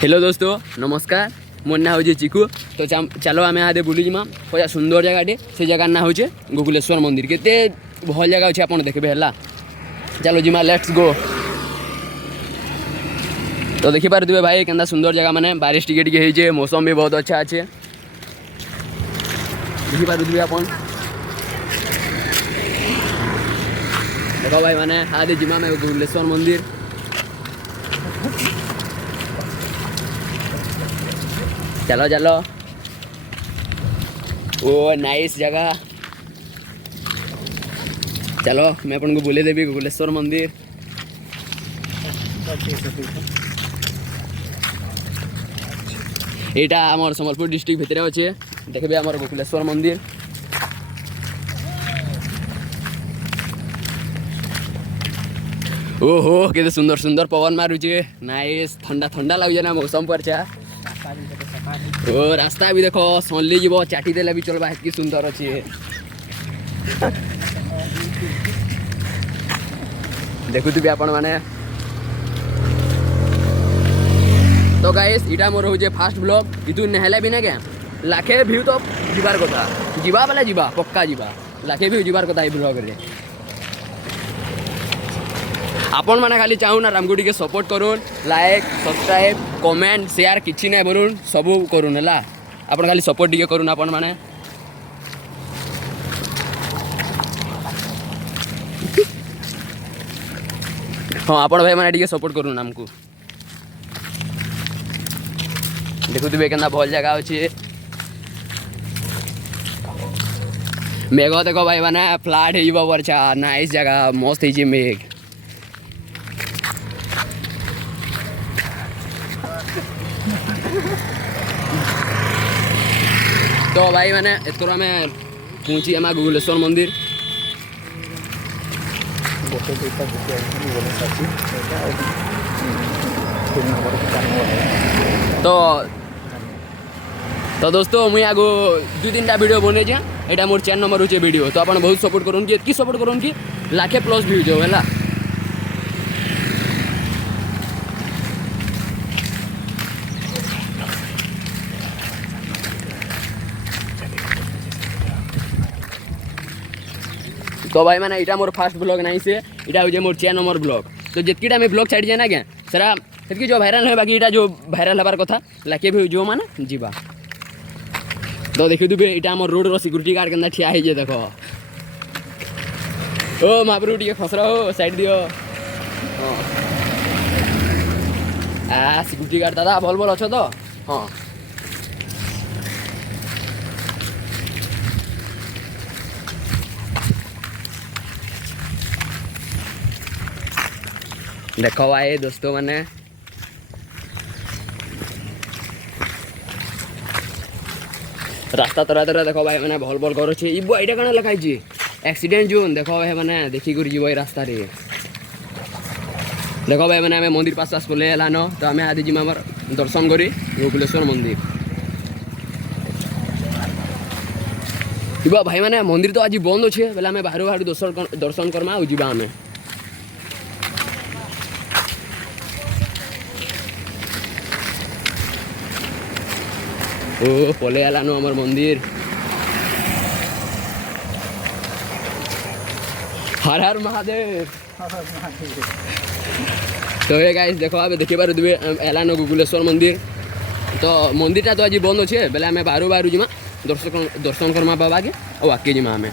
Hello दोस्तों नमस्कार मोर ना हो चिकू। तो चलो आम यहाँ बुली जिमा क्या सुंदर जगह से जगह ना हो गोकुलेश्वर मंदिर केते भल जगह अच्छे आप देखिए है। चलो जिमा लेट्स गो। तो देखी पारे भाई के सुंदर जगह माने बारिश टिके मौसम भी बहुत अच्छा अच्छे देखी पारे आप देखो भाई मैंने हाँ जिमा में गोकुलेश्वर मंदिर चलो चलो ओ नाइस जगह। चलो मैं अपन को बोले देवी गोकुलेश्वर मंदिर यहाँ आम सम्बलपुर डिस्ट्रिक्ट भितर अच्छे देखिए आम गोकुलेश्वर मंदिर। ओहो के सुंदर सुंदर पवन मारुचे नाइस ठंडा ठंडा लगे ना मौसम पर चा। ओ रास्ता भी देखो सनली जीव चाटी देले भी चलबा हेतकी सुंदर अच्छे देखुथि आपण माने। तो गाइस इटा मोर होजे फास्ट ब्लॉग इतु नहले भी ना क्या लाखे व्यू तो जीवार कथा जीवा वाला जीवा पक्का जीवा लाखे व्यू जीवार कथा ए ब्लॉग रे। आपण मैंने खाली चाहूँ ना आमको टे सपोर्ट करूँ लाइक सब्सक्राइब कमेंट शेयर किसी ना करूँ सबू करूँ है आप खाली सपोर्ट टे करूँ आपण मैंने। हाँ आपण भाई मैंने टे सपोर्ट करूँ आमको देखुवे के भल जगह अच्छे मेघ देखो भाई मैंने फ्लाट हो वर्षा नाइस जगह मस्त है मेघ। तो भाई मैंने एतरा में पहुँची आम गोकुलेश्वर मंदिर। तो दोस्तों मुझे आगो दु तीन वीडियो बने यहाँ मोर 4 नंबर होचे वीडियो। तो आप बहुत सपोर्ट करूँ कि सपोर्ट करूँ कि लाखे प्लस व्यूज हो है। तो भाई मैंने इटा मोर फास्ट ब्लॉग नहीं से इटा हो मोर 4 नंबर ब्लॉग। तो जितकीटा मैं ब्लॉग छाड़ी जाए ना क्या सरा से जो भाइराल है बाकी इटा जो भाइराल हबार कथा लाखे भी जो माने जीवा। तो देखिए तू इटा मोर रोड रो सिक्योरिटी गार्ड के ठिया है देखो ओ महाप्रभु टे खसरा हो साइड दियो सिक्योरिटी गार्ड दादा भल भल अच्छो तो हाँ देखो भाई दोस्तों मैंने रास्ता तरह तरह देखो भाई मैंने भल भल कर इबो यहाँ कण लिखाई एक्सीडेंट जोन देखो भाई मैंने देखी कर जीव रास्ता रे देखो भाई मैंने आम मंदिर पास पास पलि है न। तो आम आज जीमा दर्शन करी गोकुलेश्वर मंदिर इबा भाई मैंने मंदिर तो आज बंद अच्छे बोले आम बाहर बाहर दर्शन करमा आ जीवा आम। ओ पले आलानो आमर मंदिर हर हर महादेव। तो ये गाइस देखो आप देखी पारे दुबे एलानो गोकुलेश्वर मंदिर। तो मंदिरटा तो आज बंद अच्छे बोले आम बाहर बाहर जिमा दर्शन करमा बाबा के और आके जिमा आम।